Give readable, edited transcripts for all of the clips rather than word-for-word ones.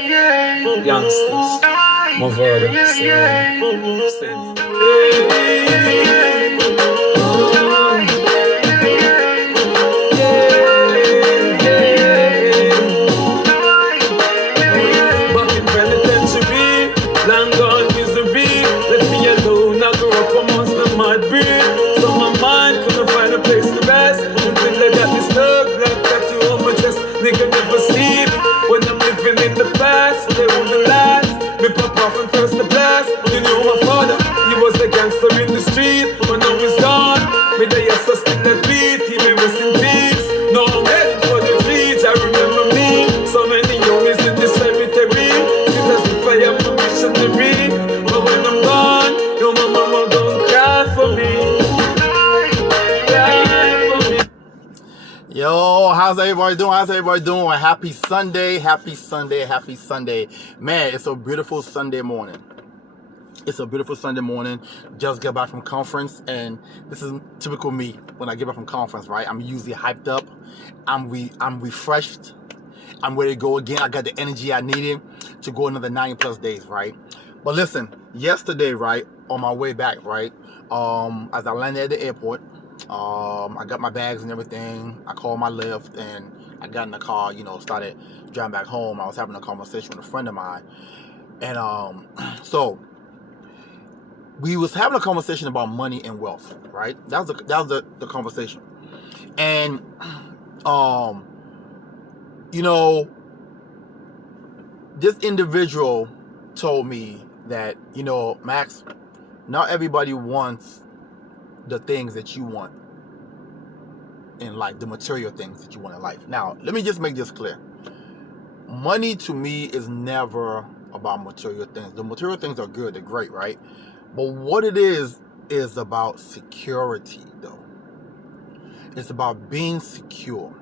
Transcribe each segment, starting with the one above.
Youngsters, my brother, back in penitentiary, long gone misery. Left me alone, I grew up amongst the mud breed. So my mind couldn't find a place to rest until I got this love black tattoo on my chest. Nigga never sleep when I'm living in the past. They won't last. Me pop off and first the blast. You know my father, he was a gangster in the street, but now he's gone. Me the yes, I still that beat. He may rest in peace. No, I'm heading for the streets. I remember me. So many homies in the cemetery. Seems as if I am a missionary. But when I'm gone, yo, my mama don't cry for me. Yo, how's everybody doing? How's everybody doing? Happy Sunday, happy Sunday, happy Sunday. Man, it's a beautiful Sunday morning. It's a beautiful Sunday morning. Just got back from conference, and this is typical me when I get back from conference, right? I'm usually hyped up. I'm refreshed. I'm ready to go again. I got the energy I needed to go another 9+ days, right? But listen, yesterday, right, on my way back, right, as I landed at the airport, I got my bags and everything. I called my Lyft and I got in the car, started driving back home. I was having a conversation with a friend of mine. And so we was having a conversation about money and wealth, right? That was the conversation. And this individual told me that, Max, not everybody wants the things that you want in life, the material things that you want in life. Now, let me just make this clear. Money to me is never about material things. The material things are good, they're great, right? But what it is about security, though. It's about being secure,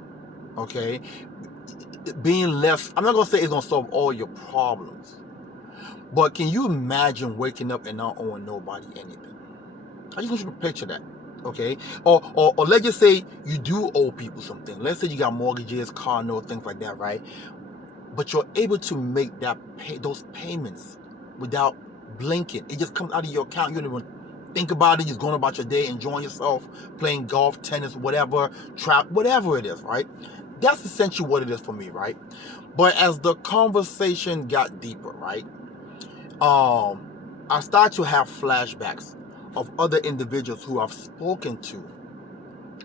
okay? Being less, I'm not gonna say it's gonna solve all your problems, but can you imagine waking up and not owing nobody anything? I just want you to picture that, okay? Or let's just say you do owe people something. Let's say you got mortgages, car notes, things like that, right? But you're able to make those payments without blinking. It just comes out of your account. You don't even think about it. You're just going about your day, enjoying yourself, playing golf, tennis, whatever, whatever it is, right? That's essentially what it is for me, right? But as the conversation got deeper, right, I started to have flashbacks of other individuals who I've spoken to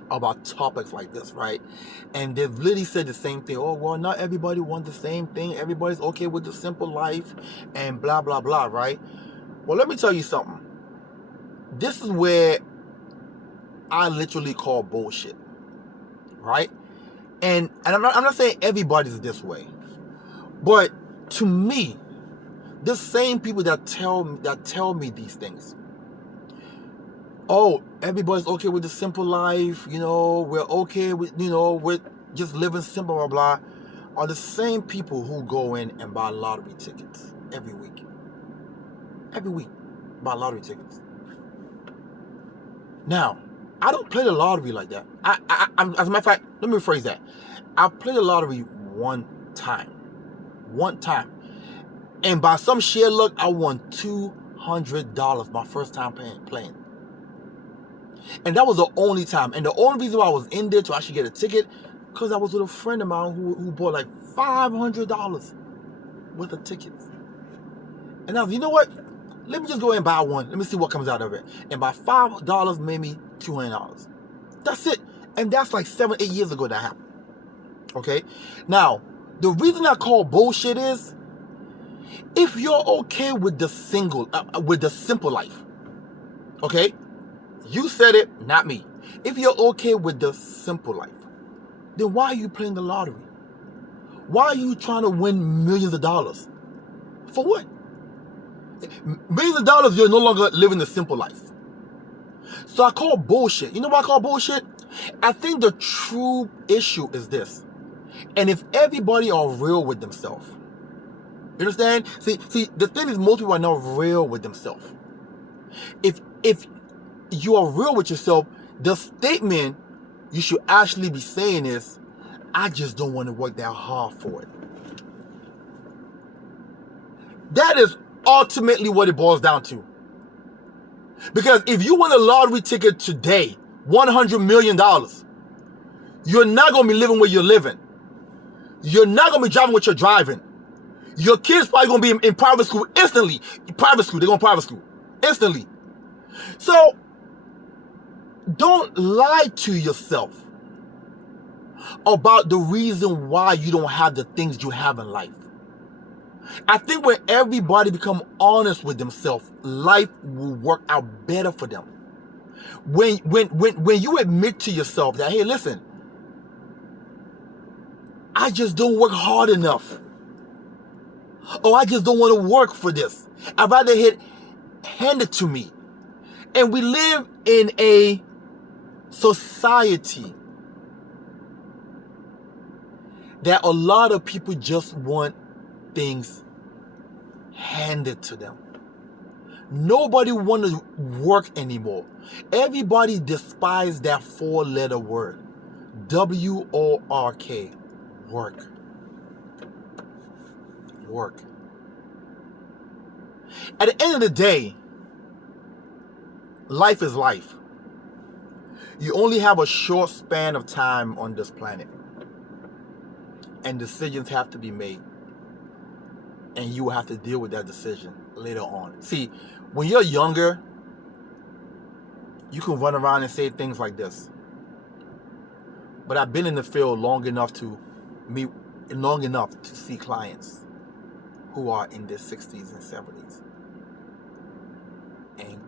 about topics like this, right? And they've literally said the same thing. Oh, well, not everybody wants the same thing. Everybody's okay with the simple life and blah, blah, blah, right? Well, let me tell you something. This is where I literally call bullshit, right? And I'm not saying everybody's this way, but to me, the same people that tell me these things, oh, everybody's okay with the simple life, we're okay with, with just living simple, blah, blah, are the same people who go in and buy lottery tickets every week. Every week, buy lottery tickets. Now, I don't play the lottery like that. I'm, as a matter of fact, let me rephrase that. I played the lottery one time. And by some sheer luck, I won $200 my first time playing. And that was the only time. And the only reason why I was in there to actually get a ticket, because I was with a friend of mine who bought like $500 worth of tickets. And I was, you know what? Let me just go ahead and buy one. Let me see what comes out of it. And by $5 made me $200. That's it. And that's like 7-8 years ago that happened. Okay? Now, the reason I call bullshit is, if you're okay with the simple life, okay? You said it, not me. If you're okay with the simple life, then why are you playing the lottery? Why are you trying to win millions of dollars? For what? Millions of dollars, you're no longer living the simple life. So I call bullshit. You know what I call bullshit? I think the true issue is this. And if everybody are real with themselves, you understand? See, the thing is, most people are not real with themselves. If you are real with yourself, the statement you should actually be saying is, I just don't want to work that hard for it. That is ultimately what it boils down to. Because if you win a lottery ticket today, $100 million, you're not going to be living where you're living. You're not going to be driving what you're driving. Your kids probably going to be in private school instantly. Private school, they're going to private school instantly. So, don't lie to yourself about the reason why you don't have the things you have in life. I think when everybody become honest with themselves, life will work out better for them. When you admit to yourself that, hey, listen, I just don't work hard enough. Or I just don't want to work for this. I'd rather hand it to me. And we live in a society that a lot of people just want things handed to them. Nobody want to work anymore. Everybody despises that 4-letter word. W-O-R-K. Work. Work. At the end of the day, life is life. You only have a short span of time on this planet. And decisions have to be made. And you will have to deal with that decision later on. See, when you're younger, you can run around and say things like this. But I've been in the field long enough to see clients who are in their 60s and 70s and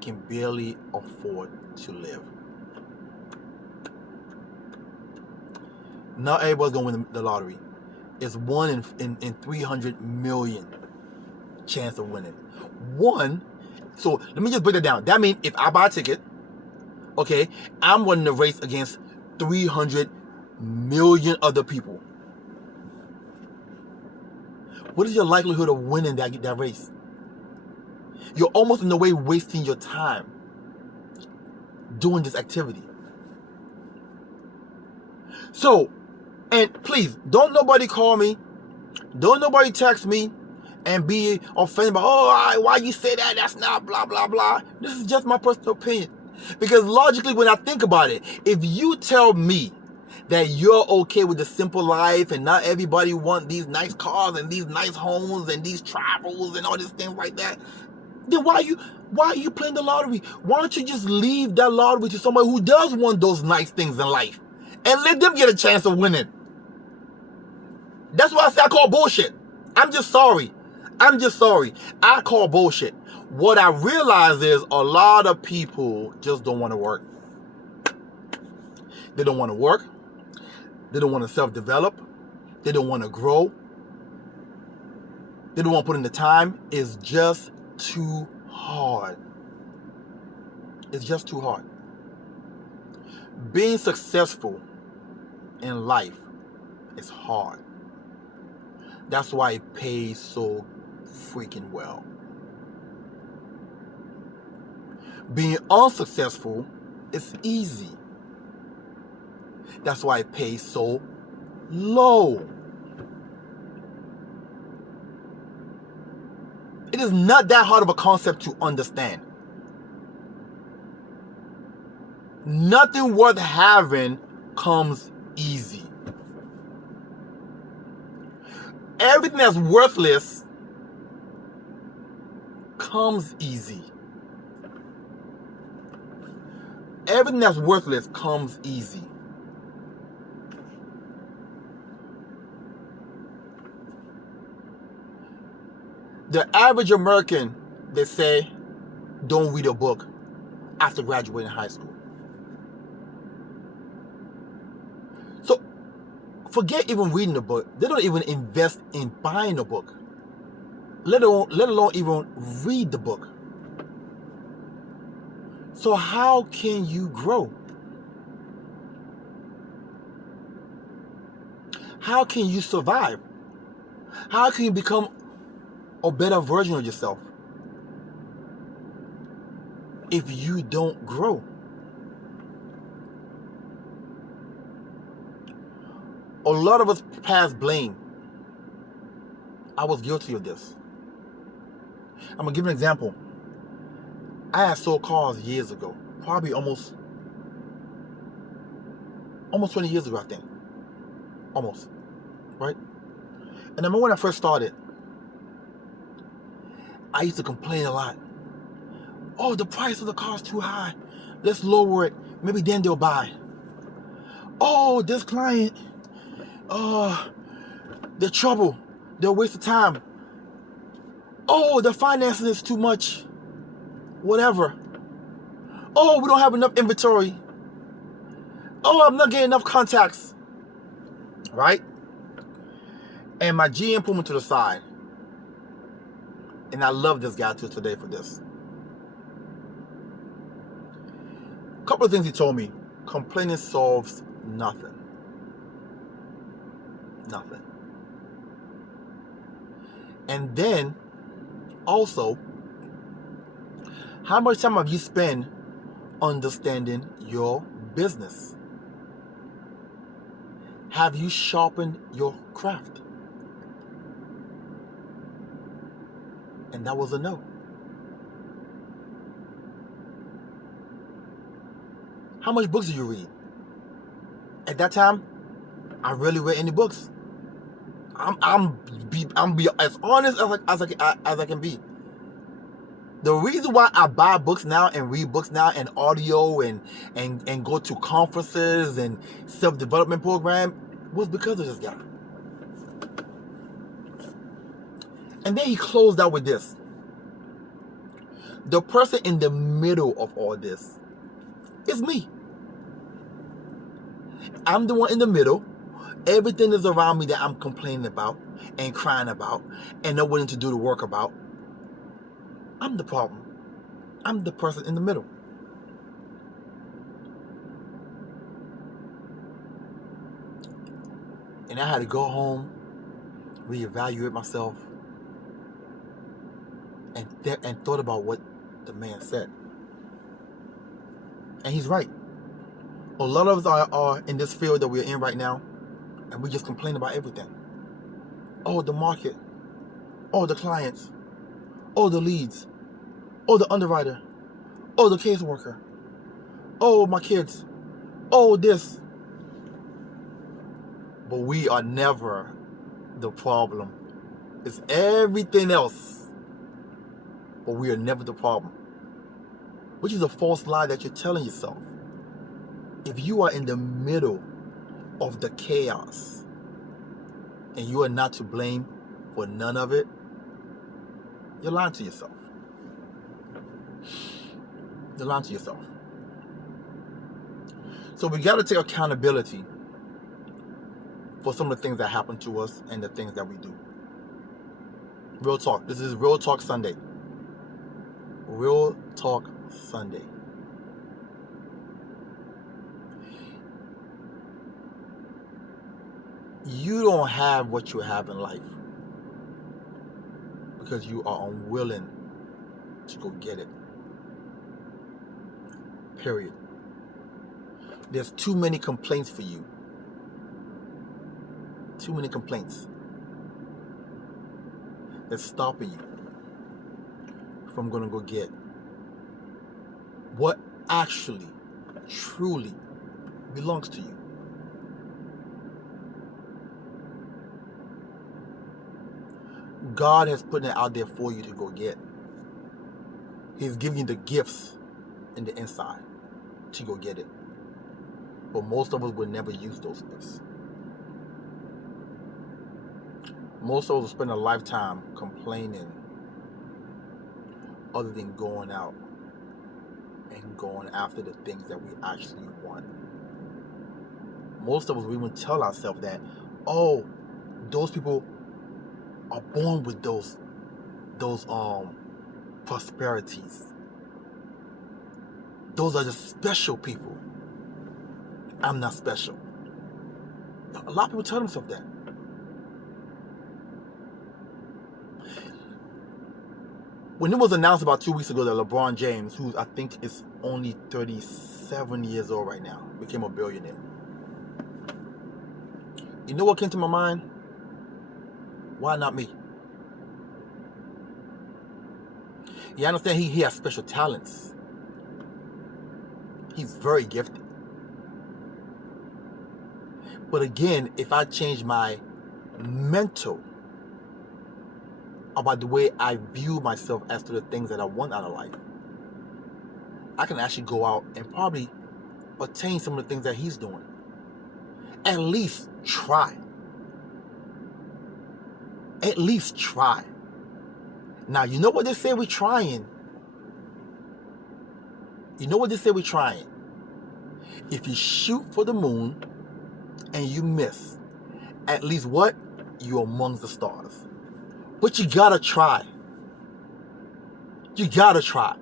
can barely afford to live. Not everybody's going to win the lottery. It's 1 in 300 million chance of winning. 1. So let me just break that down. That means if I buy a ticket, okay, I'm running the race against 300 million other people. What is your likelihood of winning that race? You're almost in a way wasting your time doing this activity. So, and please, don't nobody call me, don't nobody text me and be offended about, oh, why you say that? That's not blah, blah, blah. This is just my personal opinion. Because logically, when I think about it, if you tell me that you're okay with the simple life and not everybody want these nice cars and these nice homes and these travels and all these things like that, then why are you playing the lottery? Why don't you just leave that lottery to somebody who does want those nice things in life and let them get a chance of winning? That's why I say I call bullshit. I'm just sorry. I call bullshit. What I realize is a lot of people just don't want to work. They don't want to work. They don't want to self-develop. They don't want to grow. They don't want to put in the time. It's just too hard. It's just too hard. Being successful in life is hard. That's why it pays so freaking well. Being unsuccessful is easy. That's why it pays so low. It is not that hard of a concept to understand. Nothing worth having comes easy. Everything that's worthless comes easy. Everything that's worthless comes easy. The average American, they say, don't read a book after graduating high school. So, forget even reading a book. They don't even invest in buying a book, let alone even read the book. So how can you grow? How can you survive? How can you become a better version of yourself if you don't grow? A lot of us pass blame. I was guilty of this. I'm gonna give you an example. I had sold cars years ago, probably almost 20 years ago, I think. Almost, right? And I remember when I first started, I used to complain a lot. Oh, the price of the car's too high. Let's lower it. Maybe then they'll buy. Oh, this client, they're trouble. They're a waste of time. Oh, the financing is too much. Whatever. Oh, we don't have enough inventory. Oh, I'm not getting enough contacts. Right? And my GM pulled me to the side. And I love this guy till today for this. A couple of things he told me. Complaining solves nothing. Nothing. And then, also, how much time have you spent understanding your business? Have you sharpened your craft? And that was a no. How much books do you read? At that time, I rarely read any books. I'm be as honest as I can be. The reason why I buy books now and read books now and audio and go to conferences and self-development program was because of this guy. And then he closed out with this. The person in the middle of all this is me. I'm the one in the middle. Everything is around me that I'm complaining about and crying about and not willing to do the work about. I'm the problem. I'm the person in the middle. And I had to go home, reevaluate myself, and thought about what the man said. And he's right. A lot of us are in this field that we're in right now, and we just complain about everything. Oh, the market. Oh, the clients. Oh, the leads. Oh, the underwriter. Oh, the caseworker. Oh, my kids. Oh, this. But we are never the problem. It's everything else. But we are never the problem. Which is a false lie that you're telling yourself. If you are in the middle of the chaos and you are not to blame for none of it, you're lying to yourself. You're lying to yourself. So we got to take accountability for some of the things that happen to us and the things that we do. Real talk. This is Real Talk Sunday. Real Talk Sunday. You don't have what you have in life because you are unwilling to go get it. Period. There's too many complaints for you. Too many complaints that's stopping you from going to go get what actually, truly belongs to you. God has put it out there for you to go get. He's giving you the gifts in the inside to go get it. But most of us will never use those gifts. Most of us will spend a lifetime complaining other than going out and going after the things that we actually want. Most of us, we even tell ourselves that, oh, those people are born with those prosperities. Those are just special people. I'm not special. A lot of people tell themselves that. When it was announced about 2 weeks ago that LeBron James, who I think is only 37 years old right now, became a billionaire, you know what came to my mind? Why not me? You understand? He has special talents. He's very gifted. But again, if I change my mental about the way I view myself as to the things that I want out of life, I can actually go out and probably attain some of the things that he's doing. At least try. At least try. Now, you know what they say we're trying? You know what they say we're trying? If you shoot for the moon and you miss, at least what? You're amongst the stars. But you gotta try. You gotta try.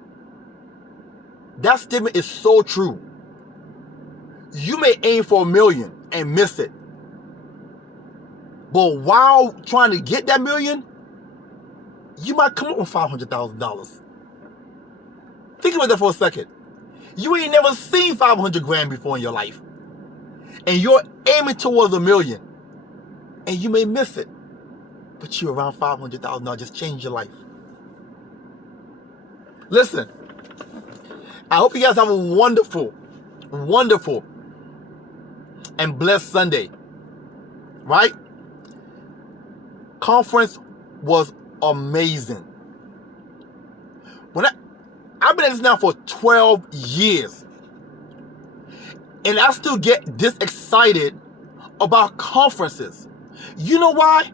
That statement is so true. You may aim for $1 million and miss it. But while trying to get that $1 million, you might come up with $500,000. Think about that for a second. You ain't never seen 500 grand before in your life. And you're aiming towards $1 million. And you may miss it. But you're around $500,000. Just change your life. Listen. I hope you guys have a wonderful, wonderful, and blessed Sunday. Right? Conference was amazing. I've been at this now for 12 years. And I still get this excited about conferences. You know why?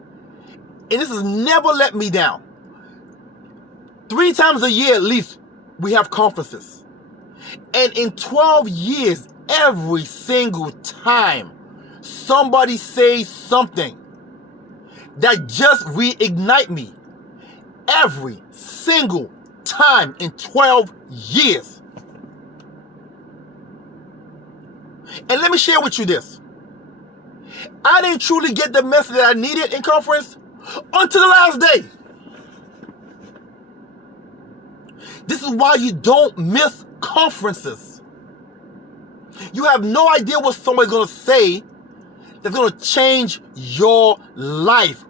And this has never let me down. 3 times a year at least, we have conferences. And in 12 years, every single time, somebody says something that just reignite me. Every single time in 12 years. And let me share with you this. I didn't truly get the message that I needed in conference until the last day. This is why you don't miss conferences. You have no idea what somebody's going to say that's going to change your life.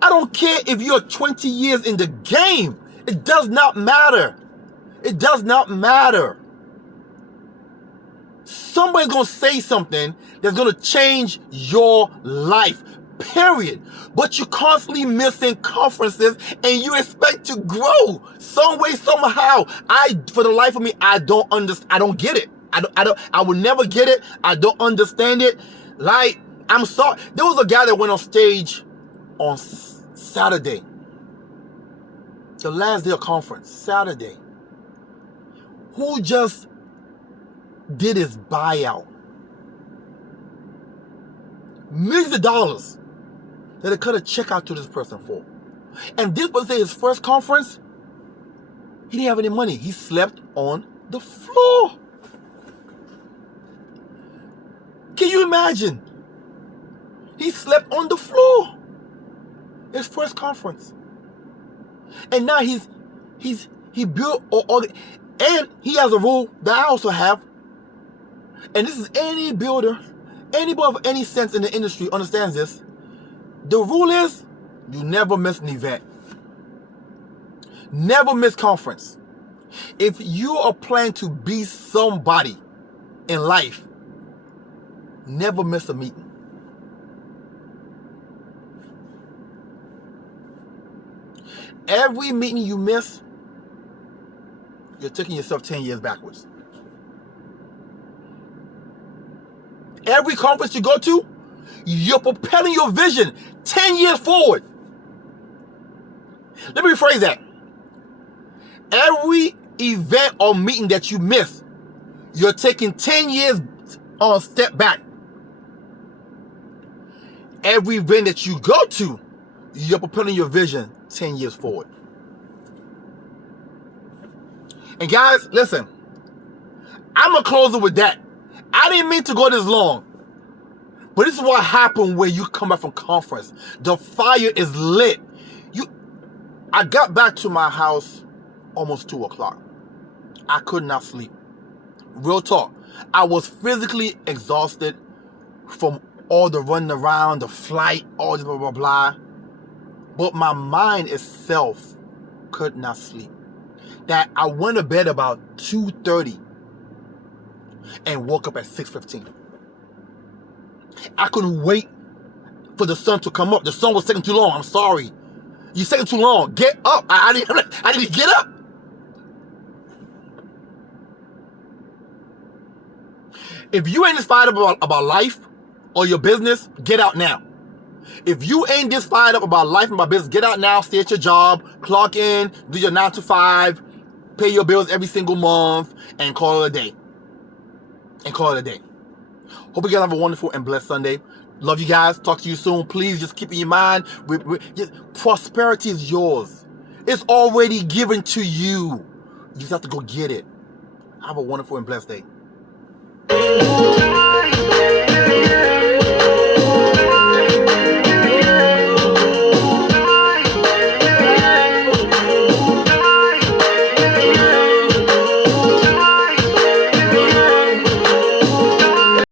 I don't care if you're 20 years in the game. It does not matter. It does not matter. Somebody's going to say something that's going to change your life. Period. But you're constantly missing conferences and you expect to grow some way, somehow. For the life of me, I don't understand. I don't get it. I will never get it. I don't understand it. Like, I'm sorry. There was a guy that went on stage on Saturday. The last day of conference, Saturday. Who just did his buyout. Millions of dollars that it could have checked out to this person for. And this was his first conference. He didn't have any money. He slept on the floor. Can you imagine? He slept on the floor. His first conference. And now he built all the, and he has a rule that I also have. And this is any builder, anybody of any sense in the industry understands this. The rule is you never miss an event. Never miss conference. If you are planning to be somebody in life, never miss a meeting. Every meeting you miss, you're taking yourself 10 years backwards. Every conference you go to, you're propelling your vision 10 years forward. Let me rephrase that. Every event or meeting that you miss, you're taking 10 years on a step back. Every event that you go to, you're propelling your vision 10 years forward. And guys, listen, I'm going to close it with that. I didn't mean to go this long. But this is what happened when you come back from conference. The fire is lit. I got back to my house almost 2 o'clock. I could not sleep. Real talk. I was physically exhausted from all the running around, the flight, all this blah, blah, blah. But my mind itself could not sleep. that I went to bed about 2:30 and woke up at 6:15. I couldn't wait for the sun to come up. The sun was taking too long. I'm sorry. You're taking too long. Get up. I need to get up. If you ain't inspired about life or your business, get out now. If you ain't this fired up about life and about business, get out now, stay at your job, clock in, do your 9 to 5, pay your bills every single month, and call it a day. Hope you guys have a wonderful and blessed Sunday. Love you guys. Talk to you soon. Please just keep in your mind, prosperity is yours. It's already given to you. You just have to go get it. Have a wonderful and blessed day.